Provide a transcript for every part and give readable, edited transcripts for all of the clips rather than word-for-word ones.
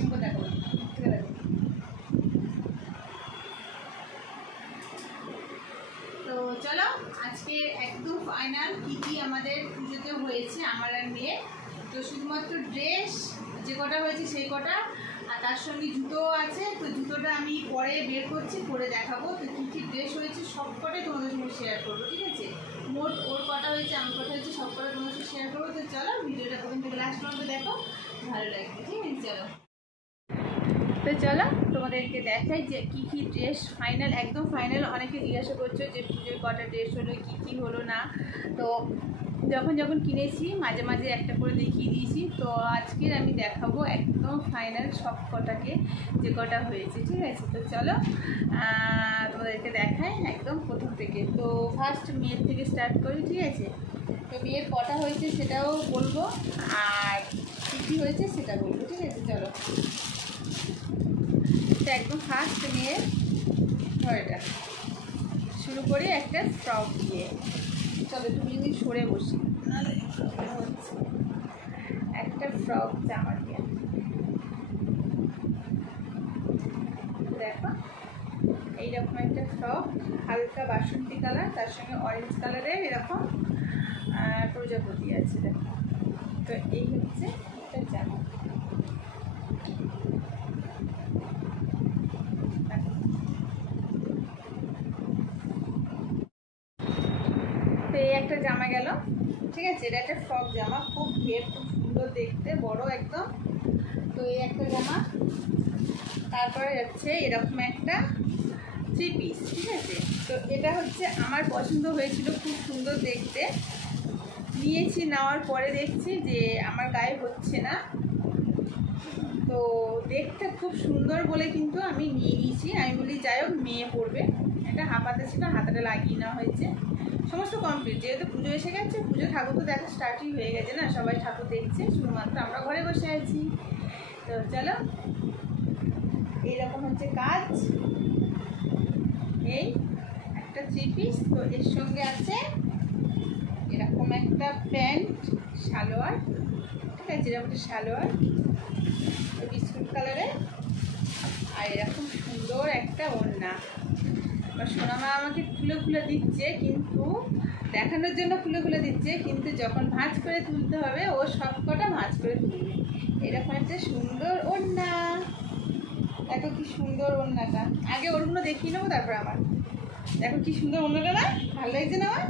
এরকম দেখো তো চলো আজকে একদম ফাইনাল কী কী আমাদের পুজোতে হয়েছে আমার আর মেয়ে। তো শুধুমাত্র ড্রেস যে কটা হয়েছে সেই কটা, আর তার সঙ্গে জুতো আছে। তো জুতোটা আমি পরে বের করছি, করে দেখাবো। তো কী কী ড্রেস হয়েছে সব কটাই তোমাদের সঙ্গে শেয়ার করবো, ঠিক আছে? মোট ওর কটা হয়েছে আমার কটা হয়েছে সব কটা তোমাদের সঙ্গে শেয়ার করবো। তো চলো ভিডিওটা প্রথম থেকে লাস্ট পর্যন্ত দেখো, ভালো লাগবে, ঠিক আছে? চলো তো চলো তোমাদেরকে দেখাই যে কী কী ড্রেস ফাইনাল, একদম ফাইনাল। অনেকে জিজ্ঞাসা করছো যে পুজোর কটা ড্রেস হলো, কী কী হলো না। তো যখন যখন কিনেছি মাঝে মাঝে একটা করে দেখিয়ে দিয়েছি। তো আজকের আমি দেখাবো একদম ফাইনাল সব কটাকে যে কটা হয়েছে, ঠিক আছে? তো চলো তোমাদেরকে দেখাই একদম প্রথম থেকে। তো ফার্স্ট মেয়ের থেকে স্টার্ট করি, ঠিক আছে? তো মেয়ের কটা হয়েছে সেটাও বলবো, আর কী কী হয়েছে সেটা বলবো, ঠিক আছে? চলো এটা একদম ফার্স্ট মেয়ের ঘরেটা শুরু করি একটা ফ্রক দিয়ে। চলো তুমি যদি সরে বসি হচ্ছে একটা ফ্রক জামা দিয়ে। দেখো এইরকম একটা ফ্রক, হালকা বাসন্তী কালার, তার সঙ্গে অরেঞ্জ কালারের এরকম প্রজাপতি আছে। দেখো তো এই হচ্ছে একটা জামা। তো এই একটা জামা গেল, ঠিক আছে? এটা একটা ফ্রক জামা, খুব ঘের, খুব সুন্দর দেখতে, বড় একদম। তো এই একটা জামা। তারপরে যাচ্ছে এরকম একটা 3 পিস, ঠিক আছে? তো এটা হচ্ছে আমার পছন্দ হয়েছিল, খুব সুন্দর দেখতে। নিয়েছি, নেওয়ার পরে দেখছি যে আমার গায়ে হচ্ছে না। তো দেখতে খুব সুন্দর বলে কিন্তু আমি নিয়ে নিয়েছি। আমি বলি যাই হোক মেয়ে পরবে। একটা হাতাতে ছিল, হাতাটা লাগিয়ে নেওয়া হয়েছে, সমস্ত কমপ্লিট। যেহেতু পুজো এসে গেছে, পুজো ঠাকুর তো দেখা স্টার্টই হয়ে গেছে না, সবাই ঠাকুর দেখছে, শুধুমাত্র আমরা ঘরে বসে আছি। তো চলো এইরকম হচ্ছে কাজ। এই একটা 3 পিস। তো এর সঙ্গে আছে এরকম একটা প্যান্ট, সালোয়ার, ঠিক আছে? এরকম একটা সালোয়ার বিস্কুট কালারের, আর এরকম সুন্দর একটা ওড়না। আমার সোনামা আমাকে খুলে খুলে দিচ্ছে, কিন্তু দেখানোর জন্য খুলে খুলে দিচ্ছে, কিন্তু যখন ভাঁজ করে তুলতে হবে ও সব কটা ভাঁজ করে তুলবে। এরকম একটা সুন্দর ওড়না। দেখো কি সুন্দর ওড়নাটা। আগে ওড়না দেখিয়ে নেবো, তারপর আমার। দেখো কি সুন্দর ওড়নাটা, না ভালো লাগছে না আমার?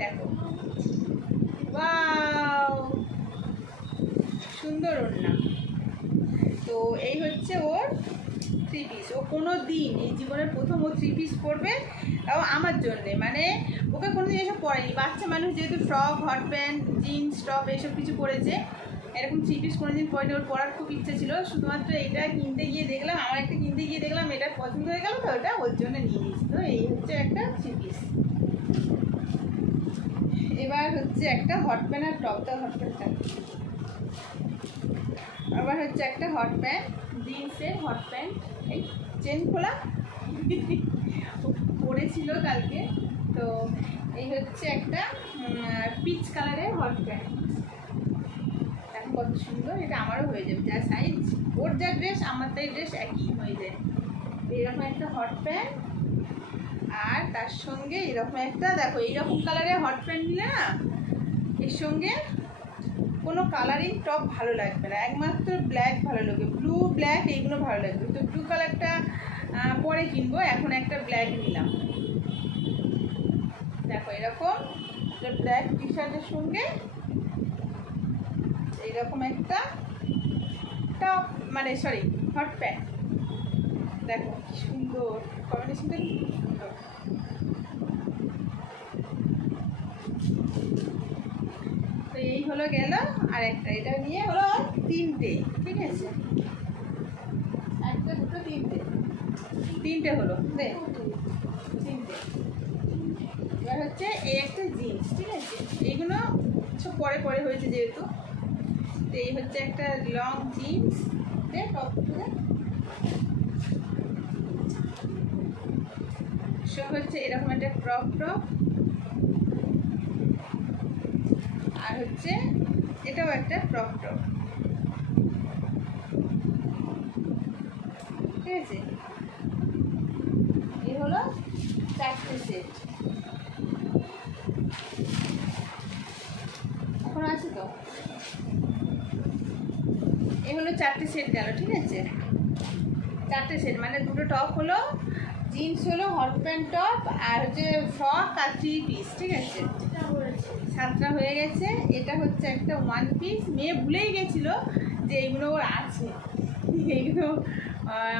দেখো ওয়াও, সুন্দর ওড়না। তো এই হচ্ছে ওর 3 পিস। ও কোনো দিন এই জীবনের প্রথম ও 3 পিস পরবে, তাও আমার জন্যে। মানে ওকে কোনো দিন এসব পরেনি। বাচ্চা মানুষ যেহেতু frock, hot pant, jeans, top এইসব কিছু পরেছে, এরকম 3 পিস কোনো দিন পরেনি। ওর পরার খুব ইচ্ছা ছিল, শুধুমাত্র এটা কিনতে গিয়ে দেখলাম, আমার একটা কিনতে গিয়ে দেখলাম এটা পছন্দ হয়ে গেল, তো ওটা ওর জন্য নিয়ে নিয়েছি। তো এই হচ্ছে একটা 3 পিস। এবার হচ্ছে একটা হট প্যান্ট আর টপ। তো হট প্যান্টটা আবার হচ্ছে একটা হট প্যান্ট, জিন্সের হট প্যান্ট। এই চেন খোলা পরেছিল কালকে। তো এই হচ্ছে একটা পিচ কালারের হট প্যান্ট। দেখো কত সুন্দর, এটা আমারও হয়ে যাবে, যা সাইজ ওর যা ড্রেস আমার তাই ড্রেস একই হয়ে যায়। এরকম একটা হট প্যান্ট, আর তার সঙ্গে এরকম একটা, দেখো এইরকম কালারের হট প্যান্ট নিলে না এর সঙ্গে কোনো কালারিং টপ ভালো লাগবে না, একমাত্র ব্ল্যাক ভালো লাগবে। ব্লু, ব্ল্যাক এইগুলো ভালো লাগবে। তো ব্লু কালারটা পরে কিনবো, এখন একটা ব্ল্যাক নিলাম। দেখো এরকম ব্ল্যাক টি শার্টের সঙ্গে এইরকম একটা টপ, মানে সরি হট প্যান্ট। দেখো কি সুন্দর কম্বিনেশনটা, খুব সুন্দর। তো এই হলো গেল আর একটা, এটা নিয়ে হলো 3টে, ঠিক আছে? একটা, দুটো, 3টে হলো, দেখ 3টে। এবার হচ্ছে এই একটা জিন্স, ঠিক আছে? এইগুলো সব পরে পরে হয়েছে যেহেতু। তো এই হচ্ছে একটা লং জিন্স, টপ সব হচ্ছে এরকম একটা ক্রপ টপ, আর হচ্ছে এটাও একটা ক্রপ টপ। ঠিক আছে। এই হলো 4টে সেট, এখন আছে তো। এই হলো 4টে সেট গেল, ঠিক আছে। 4টে সেট মানে 2টো টপ হলো, জিন্স হলো, হট প্যান্ট টপ, আর হচ্ছে ফ্রক আর 3 পিস, ঠিক আছে। 7টা হয়ে গেছে। এটা হচ্ছে একটা 1 পিস। মেয়ে ভুলেই গেছিল যে এইগুলো ওর আছে, এইগুলো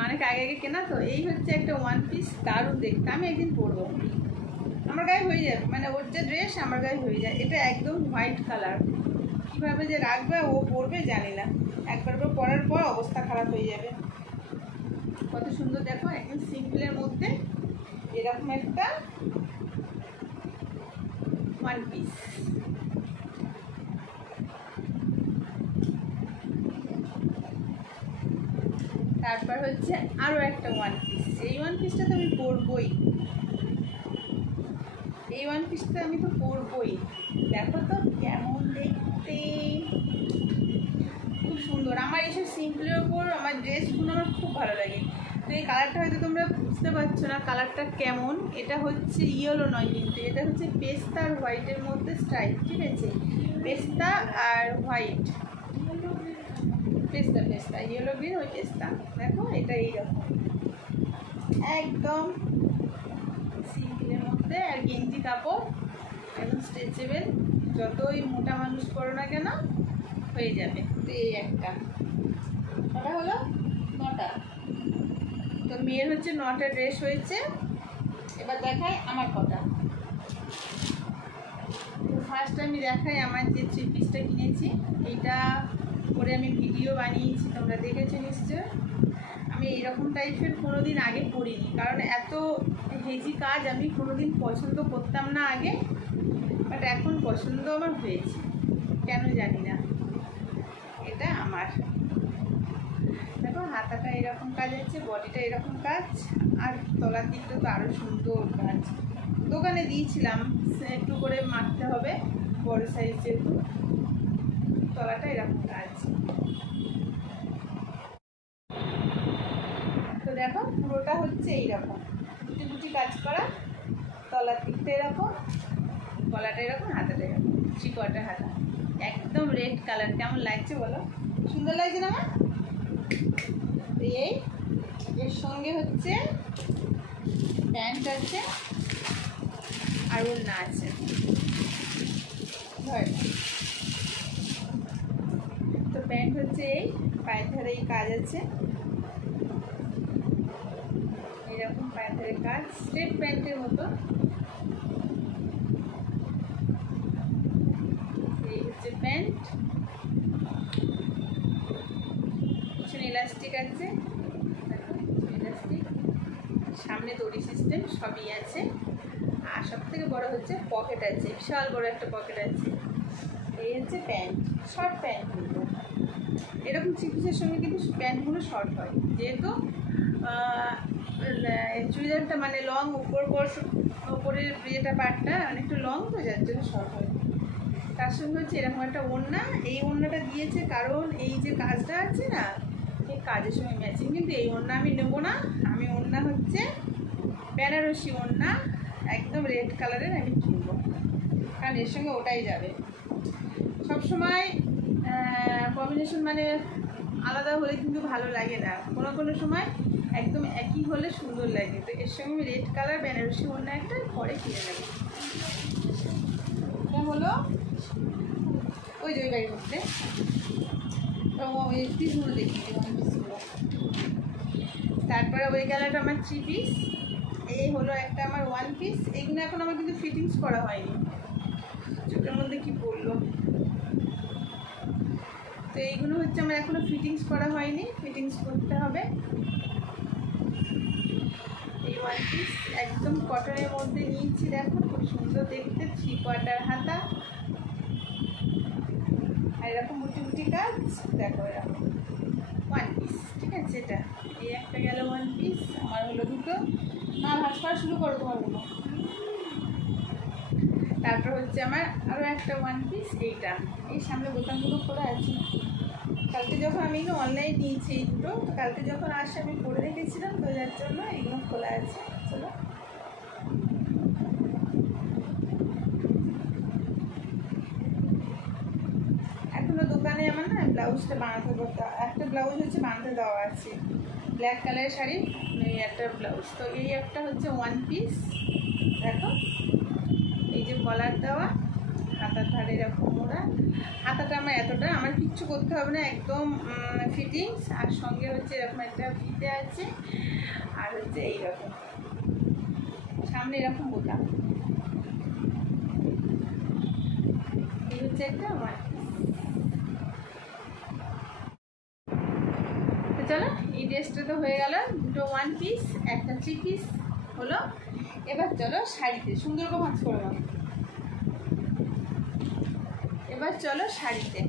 অনেক আগে আগে কেনা তো। এই হচ্ছে একটা 1 পিস, দারুণ দেখতে, আমি একদিন পরবো, আমার গায়ে হয়ে যাবে, মানে ওর যে ড্রেস আমার গায়ে হয়ে যায়। এটা একদম হোয়াইট কালার, কীভাবে যে রাখবে ও পরবে জানি না, একবার করে পরার পর অবস্থা খারাপ হয়ে যাবে। কত সুন্দর দেখো, একদম সিম্পলের মধ্যে এরকম একটা 1 পিস। তারপর হচ্ছে আরও একটা 1 পিস। এই 1 পিসটা তো আমি পরবই, এই 1 পিসটা আমি তো পরবই। দেখো তো কেমন দেখতে, খুব সুন্দর। আমার এইসব সিম্পলের ওপর আমার ড্রেসগুলো আমার খুব ভালো লাগে। তো এই কালারটা হয়তো তোমরা বুঝতে পারছো না কালারটা কেমন। এটা হচ্ছে ইয়েলো নয় কিন্তু, এটা হচ্ছে পেস্তা আর হোয়াইটের মধ্যে স্ট্রাইপ, ঠিক আছে। পেস্তা আর হোয়াইট, পেস্তা পেস্তা, ইয়েলো গ্রিন ওই পেস্তা। দেখো এটা এইরকম একদম সিম্পলের মধ্যে, আর গেঞ্জি কাপড় একদম স্ট্রেচেবল, যতই মোটা মানুষ করো না কেন হয়ে যাবে। তো এই একটা, ওটা হলো 9টা। তো মেয়ের হচ্ছে 9টা ড্রেস হয়েছে। এবার দেখাই আমার কটা। তো ফার্স্ট আমি দেখাই আমার যে 3 পিসটা কিনেছি। এইটা করে আমি ভিডিও বানিয়েছি, তোমরা দেখেছো নিশ্চয়। আমি এইরকম টাইপের কোনোদিন আগে পরিনি, কারণ এত হেজি কাজ আমি কোনোদিন পছন্দ করতাম না আগে, বাট এখন পছন্দ আমার হয়েছে, কেন জানি না। এটা আমার দেখো, হাতাটা এরকম কাজ আছে, বডিটা এরকম কাজ, আর তলার দিকটা তো আরও সুন্দর কাজ। দোকানে দিয়েছিলাম, একটু করে মারতে হবে, বড় সাইজ যেহেতু। তলাটা এরকম কাজ। তো দেখো পুরোটা হচ্ছে এইরকম গুটি গুটি কাজ করা, তলার দিকটা এরকম, গলাটা এরকম, হাতাটা এরকম, 3/4 হাতা, একদম রেড কালার। কেমন লাগছে বলো? সুন্দর লাগছে না আমার? এই এর সঙ্গে হচ্ছে প্যান্ট আছে আর ওড়না আছে, তো প্যান্ট হচ্ছে এই পায়ের ধারে এই কাজ আছে, এরকম পায়ের ধারে কাজ, স্ট্রেট প্যান্টের মতো। এই হচ্ছে প্যান্ট, পিছনে ইলাস্টিক আছে, ইলাস্টিক, সামনে দড়ি সিস্টেম সবই আছে। আর সব থেকে বড় হচ্ছে পকেট আছে, বিশাল বড় একটা পকেট আছে। এই হচ্ছে প্যান্ট, শর্ট প্যান্ট। কিন্তু এরকম 3 পিসের সঙ্গে কিন্তু প্যান্টগুলো শর্ট হয়, যেহেতু চুড়িদারটা মানে লং, উপরের ইয়েটা পাটটা অনেকটা লং, তো যার জন্য শর্ট হয়। তার সঙ্গে হচ্ছে এরকম একটা ওড়না। এই ওড়নাটা দিয়েছে কারণ এই যে কাজটা আছে না, এই কাজের সঙ্গে ম্যাচিং। কিন্তু এই ওড়না আমি নেবো না, আমি ওড়না হচ্ছে বেনারসি ওড়না, একদম রেড কালারের আমি কিনবো, কারণ এর সঙ্গে ওটাই যাবে। সবসময় কম্বিনেশন মানে আলাদা হলে কিন্তু ভালো লাগে না, কোনো কোনো সময় একদম একই হলে সুন্দর লাগে। তো এর সঙ্গে আমি রেড কালার বেনারসি ওড়না একটা পরে কিনে নেবো। এটা হলো ওই যে ওই বাড়ির মধ্যে পিসগুলো দেখিয়ে দেবো, পিসগুলো। তারপরে ওই গেলাটা আমার 3 পিস। এই হলো একটা আমার 1 পিস। এইগুলো এখন আমার কিন্তু ফিটিংস করা হয়নি, চোখের মধ্যে কি পড়লো। তো এইগুলো হচ্ছে আমার এখনো ফিটিংস করা হয়নি, ফিটিংস করতে হবে। এই 1 পিস একদম কটনের মধ্যে নিয়েছি, দেখো খুব সুন্দর দেখতে, 3/4 হাতা, আর এরকম মুটি মুটি কাজ। দেখো এরকম 1 পিস, ঠিক আছে। এটা এই একটা গেল 1 পিস, আমার হলো 2টো। না ভাজ করা শুরু করো তোমার গুলো। তারপর হচ্ছে আমার আরও একটা ওয়ান পিস, এইটা এই সামনে বোতামগুলো খোলা আছে। কালকে যখন আমি এগুলো অনলাইন নিয়েছি এই দুটো, তো কালকে যখন আসে আমি পরে রেখেছিলাম, তো যার জন্য এগুলো খোলা আছে। চলো এখনো দোকানে আমার না ব্লাউজটা বানাতে করতে, একটা ব্লাউজ হচ্ছে বানাতে দেওয়া আছে, ব্ল্যাক কালারের শাড়ি এই একটা ব্লাউজ। তো এই একটা হচ্ছে ওয়ান পিস, দেখো এই যে কলার দেওয়া, হাতার ধারে এরকম ওরা, হাতাটা আমার এতটা, আমার কিচ্ছু করতে হবে না, একদম ফিটিংস। আর সঙ্গে হচ্ছে এরকম একটা ফিতে আছে, আর হচ্ছে এইরকম সামনে এরকম বোতাম। এই হচ্ছে একটা ওয়ান পিস। চলো এই ড্রেসটা তো হয়ে গেল, দুটো ওয়ান পিস একটা থ্রি পিস হলো। এবার চলো শাড়িতে সুন্দর করে ভাঁজ করে নাও। এবার চলো শাড়িতে,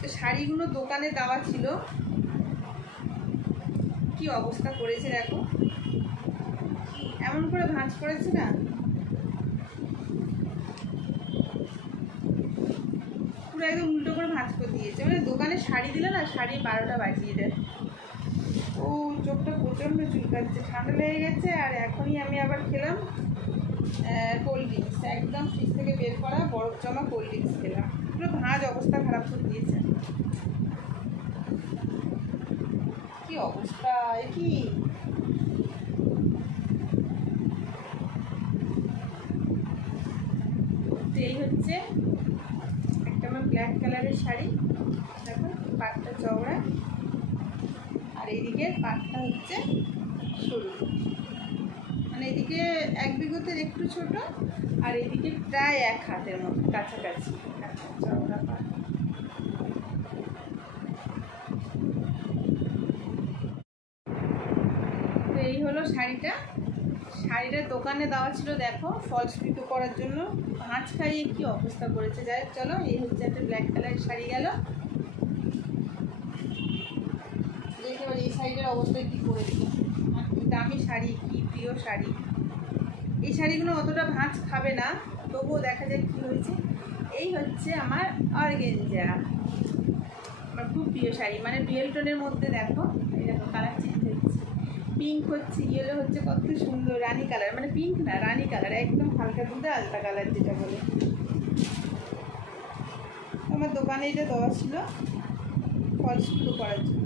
তো শাড়িগুলো দোকানে দেওয়া ছিল, কি অবস্থা করেছে দেখো, এমন করে ভাঁজ করেছে না, পুরো একদম উল্টো করে ভাঁজ করে দিয়েছে। মানে দোকানে শাড়ি দিলে না, শাড়ি 12টা বাজিয়ে দেয়। ও চোখটা প্রচণ্ড চুলকাচ্ছে, ঠান্ডা লেগে গেছে। আর এখনই আমি আবার খেলাম কোল্ড ড্রিঙ্কস, একদম ফ্রিজ থেকে বের করা বরফ জমা কোল্ড ড্রিঙ্কস খেলাম, পুরো ভাঁজ অবস্থা খারাপ করে দিয়েছে। কি অবস্থা, কি এই হচ্ছে একটা আমার ব্ল্যাক কালারের শাড়ি, দেখো পাটটা চওড়া, আর এইদিকে পাটটা হচ্ছে সরু, মানে এদিকে এক বিঘতের একটু ছোট, আর এদিকে প্রায় এক হাতের মতো কাছাকাছি চওড়া পাট। তো এই হলো শাড়িটা। শাড়িটার দোকানে দেওয়া ছিল, দেখো ফলস পিকো করার জন্য, ভাঁজ খাইয়ে কি অবস্থা করেছে। যাই হোক চলো, এই হচ্ছে একটা ব্ল্যাক কালারের শাড়ি গেল। দেখতে পারি এই শাড়িটার অবস্থা কি করেছে, কি দামি শাড়ি, কি প্রিয় শাড়ি। এই শাড়িগুলো অতটা ভাঁজ খাবে না, তবুও দেখা যায় কি হয়েছে। এই হচ্ছে আমার অর্গেঞ্জা, আমার খুব প্রিয় শাড়ি, মানে ডুয়েল টোনের মধ্যে, দেখো এই দেখো কালার চেঞ্জ হচ্ছে, পিঙ্ক হচ্ছে, ইয়েলো হচ্ছে, কত সুন্দর রানি কালার, মানে পিঙ্ক না রানি কালার, একদম হালকা দুধে আলতা কালার যেটা বলে। আমার দোকানে এটা দেওয়া ছিল ফলস পিকো করার জন্য।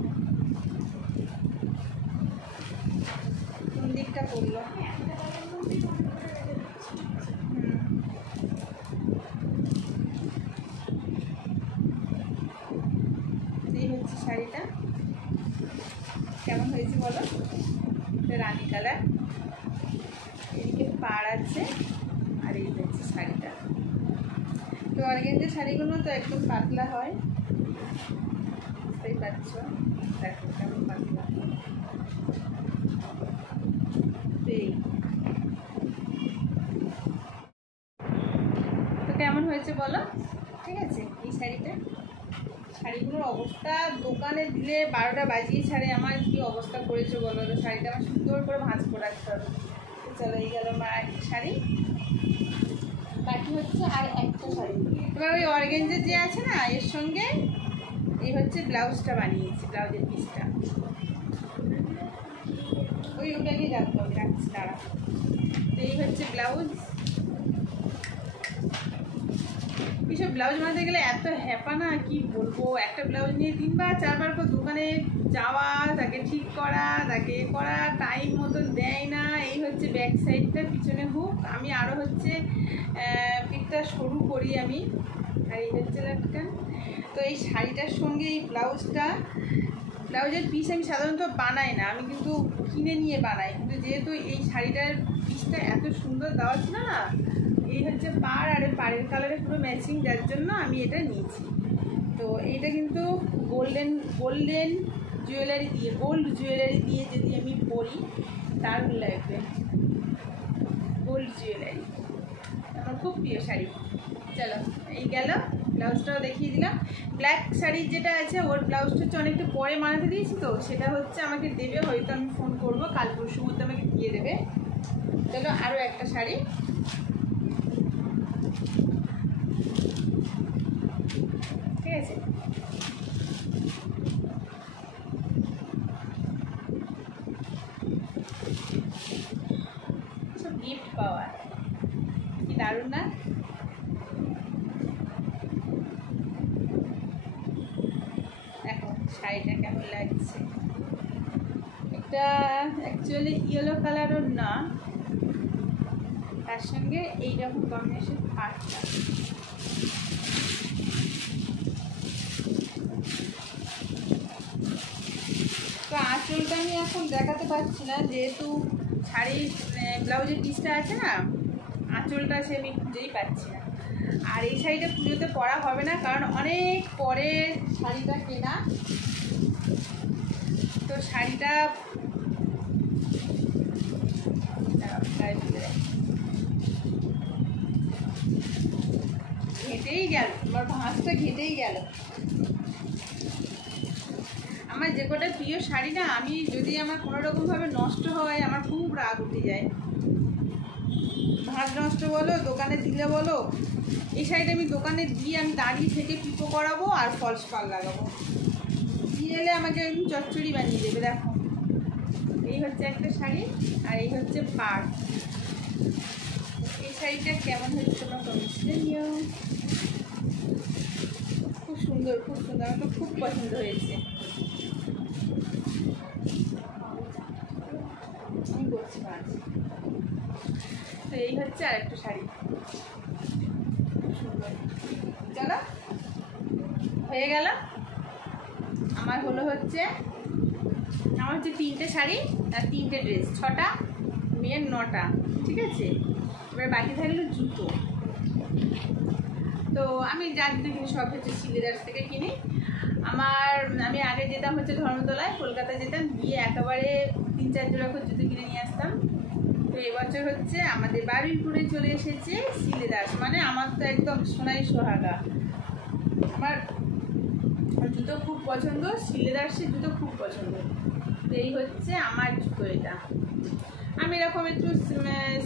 কোন দিকটা পড়লো, এই হচ্ছে শাড়িটা, কেমন হয়েছে বলো, রানি কালার, এদিকে পাড় আছে, আর এই হচ্ছে শাড়িটা। তো অর্গেঞ্জা শাড়িগুলো তো একদম পাতলা হয়, বুঝতেই পারছো, দেখো কেমন পাতলা। তো কেমন হয়েছে বলো, ঠিক আছে এই শাড়িটা। শাড়িগুলোর অবস্থা দোকানে দিলে 12টা বাজিয়ে ছাড়ে, আমার কি অবস্থা করেছে বলো। তো শাড়িটা আমার সুন্দর করে ভাঁজ করে রাখতে হবে। চলো এই গেল আমার একটা শাড়ি, বাকি হচ্ছে আর একটা শাড়ি। এবার ওই অর্গেঞ্জার যে আছে না, এর সঙ্গে এই হচ্ছে ব্লাউজটা বানিয়েছি, ব্লাউজের পিসটা, ওটাকেই রাখতে হবে, রাখছি দাঁড়া। তো এই হচ্ছে ব্লাউজ। এইসব ব্লাউজ বানাতে গেলে এত হ্যাপা না, কি বলবো, একটা ব্লাউজ নিয়ে 3বার 4বার করে দোকানে যাওয়া, তাকে ঠিক করা, তাকে করা, টাইম মতন দেয় না। এই হচ্ছে ব্যাক সাইডটা, পিছনে হুক, আমি আরও হচ্ছে পিঠটা সরু করি আমি, আর এই হচ্ছে লাটকান। তো এই শাড়িটার সঙ্গে এই ব্লাউজটা, ব্লাউজের পিস আমি সাধারণত বানাই না, আমি কিন্তু কিনে নিয়ে বানাই, কিন্তু যেহেতু এই শাড়িটার পিসটা এত সুন্দর দেওয়া ছিল না, এই হচ্ছে পাড়, আর পাড়ের কালারে পুরো ম্যাচিং, যার জন্য আমি এটা নিয়েছি। তো এইটা কিন্তু গোল্ডেন জুয়েলারি দিয়ে, গোল্ড জুয়েলারি দিয়ে যদি আমি পরি দারুণ লাগবে, গোল্ড জুয়েলারি আমার খুব প্রিয় শাড়ি। চলো এই গেল, ব্লাউজটাও দেখিয়ে দিলাম। ব্ল্যাক শাড়ি যেটা আছে ওর ব্লাউজটা হচ্ছে অনেকটা পরে বানাতে দিয়েছি, তো সেটা হচ্ছে আমাকে দেবে, হয়তো আমি ফোন করবো, কাল পরশুর মধ্যে আমাকে দিয়ে দেবে। চলো আরও একটা শাড়ি, ঠিক আছে। সব গিফট পাওয়া, কি দারুণ না? দেখো শাড়িটা কেমন লাগছে। এটা অ্যাকচুয়ালি ইয়েলো কালারও না, তার সঙ্গে এইরকম কম্বিনেশন পাটটা। তো আঁচলটা আমি এখন দেখাতে পারছি না, যেহেতু শাড়ির ব্লাউজের পিসটা আছে না, আঁচলটা সে আমি খুঁজেই পাচ্ছি না। আর এই শাড়িটা পুজোতে পরা হবে না, কারণ অনেক পরে শাড়িটা কেনা, তো শাড়িটা ঘেটেই গেল, আমার ভাঁজটা ঘেটেই গেল। আমার যে কটা প্রিয় শাড়ি না, আমি যদি আমার কোনো রকমভাবে নষ্ট হয় আমার খুব রাগ উঠে যায়। ভাঁজ নষ্ট বলো, দোকানে দিলে বলো, এই শাড়িটা আমি দোকানে দিয়ে আমি দাঁড়িয়ে থেকে পিকো করাবো আর ফলস পাল লাগাবো, দিয়ে এলে আমাকে একদম চচ্চড়ি বানিয়ে দেবে। দেখো এই হচ্ছে একটা শাড়ি, আর এই হচ্ছে পাড়। এই শাড়িটা কেমন হচ্ছে তোমরা কমেন্টে জানিও। খুব সুন্দর, খুব সুন্দর, আমার তো খুব পছন্দ হয়েছে। আমি করছি মাছ। তো এই হচ্ছে আর একটা শাড়ি, সুন্দর। চলো হয়ে গেল। আমার হচ্ছে তিনটে শাড়ি আর তিনটে ড্রেস, 6টা, মেয়ের 9টা, ঠিক আছে। এবার বাকি থাকলো জুতো। তো আমি যা জুতো কিনি সব হচ্ছে সিলেদার্স থেকে কিনি। আমি আগে যেতাম হচ্ছে ধর্মতলায়, কলকাতা যেতাম, গিয়ে একেবারে 3-4 জোড়া করে জুতো কিনে নিয়ে আসতাম। তো এবছর হচ্ছে আমাদের বারুইপুরে চলে এসেছে সিলেদার্স, মানে আমার তো একদম সোনাই সোহাগা। আমার জুতো খুব পছন্দ, সিলেদার্সের জুতো খুব পছন্দ। তো এই হচ্ছে আমার জুতো। এটা আমি এরকম একটু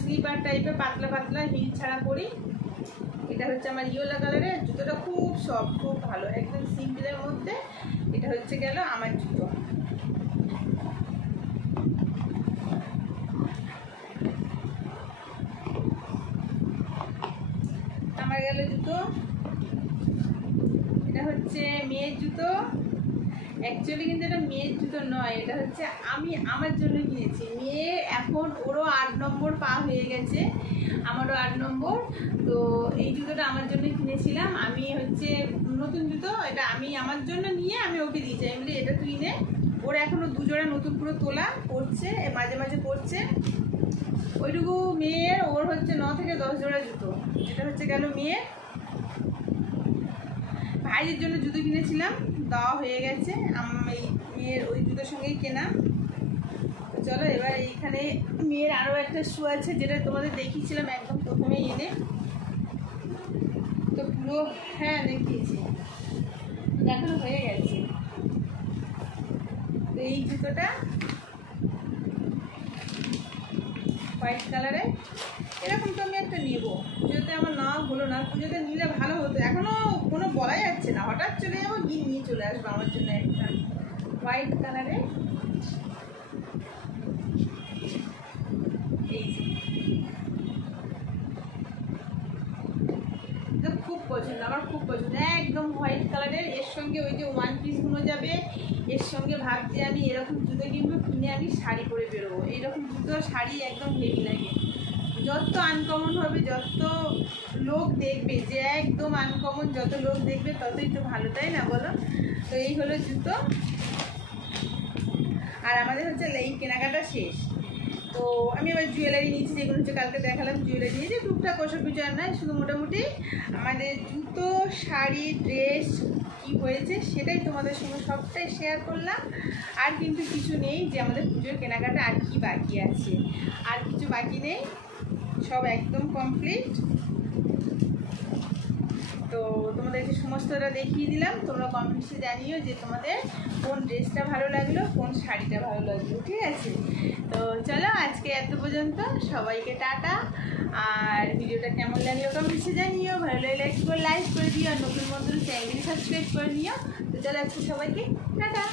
স্লিপার টাইপের পাতলা পাতলা হিল ছাড়া পরি। এটা হচ্ছে আমার ইয়েলো কালারের জুতোটা, খুব সফট, খুব ভালো, একদম সিম্পলের মধ্যে। এটা হচ্ছে গেল আমার জুতো। আমার গেল জুতো। এটা হচ্ছে মেয়ের জুতো। অ্যাকচুয়ালি কিন্তু এটা মেয়ের জুতো নয়, এটা হচ্ছে আমি আমার জন্য কিনেছি। মেয়ে এখন ওরও 8 নম্বর পা হয়ে গেছে, আমারও 8 নম্বর। তো এই জুতোটা আমার জন্য কিনেছিলাম। আমি হচ্ছে নতুন জুতো, এটা আমি আমার জন্য নিয়ে আমি ওকে দিয়েছি। আমি বলি এটা তুই নে। ওর এখনও 2 জোড়া নতুন পুরো তোলা পড়ছে, মাঝে মাঝে পড়ছে। ওইটুকু মেয়ের, ওর হচ্ছে 9 থেকে 10 জোড়া জুতো। এটা হচ্ছে গেল মেয়ের। ভাইয়ের জন্য জুতো কিনেছিলাম, দেওয়া হয়ে গেছে। এই মেয়ের ওই জুতোর সঙ্গেই কেনা। তো চলো এবার এইখানে মেয়ের আরও একটা শু আছে, যেটা তোমাদের দেখিয়েছিলাম একদম প্রথমেই এনে। তো পুরো হ্যাঁ দেখিয়েছি, দেখানো হয়ে গেছে। তো এই জুতোটা হোয়াইট কালারে, এরকম তো আমি একটা নেবো। পুজোতে আমার নাও হলো না, পুজোতে নিলে ভালো হতো। এখনো কোনো বলা যাচ্ছে না, হঠাৎ চলে যাবো, গিয়ে নিয়ে চলে আসবো আমার জন্য একটা হোয়াইট কালারে। এই খুব পছন্দ, আমার খুব পছন্দ, একদম হোয়াইট কালারের। এর সঙ্গে ওই যে 1 পিসগুলো যাবে, এর সঙ্গে ভাবছি আমি এরকম জুতো কিনবো, কিনে আমি শাড়ি পরে বেরোবো। এইরকম জুতো শাড়ি একদম হেভি লাগে। যত আনকমন হবে, যত লোক দেখবে, যে একদম আনকমন যত লোক দেখবে ততই তো ভালো, তাই না বলো? তো এই হলো জুতো। আর আমাদের হচ্ছে এই কেনাকাটা শেষ। তো আমি এবার জুয়েলারি নিয়েছি, যেগুলো হচ্ছে কালকে দেখালাম। জুয়েলারি নিয়েছি টুকটাক, ওসব কিছু আর নয়, শুধু মোটামুটি আমাদের জুতো, শাড়ি, ড্রেস কী হয়েছে সেটাই তোমাদের সঙ্গে সবটাই শেয়ার করলাম। আর কিন্তু কিছু নেই যে আমাদের পুজোর কেনাকাটা আর কি বাকি আছে, আর কিছু বাকি নেই, সব একদম কমপ্লিট। তো তো তোমাদেরকে সমস্তটা দেখিয়ে দিলাম। তোমরা কমেন্টসে জানিও যে তোমাদের কোন ড্রেসটা ভালো লাগলো, কোন শাড়িটা ভালো লাগলো, ঠিক আছে? তো চলো আজকে এত পর্যন্ত, সবাইকে টাটা। আর ভিডিওটা কেমন লাগলো কমেন্টসে জানিও, ভালো লাগলে লাইক করে দিও, আর নতুন বন্ধুর চ্যানেলটি সাবস্ক্রাইব করে নিও। তো চলো আজকে সবাইকে টাটা।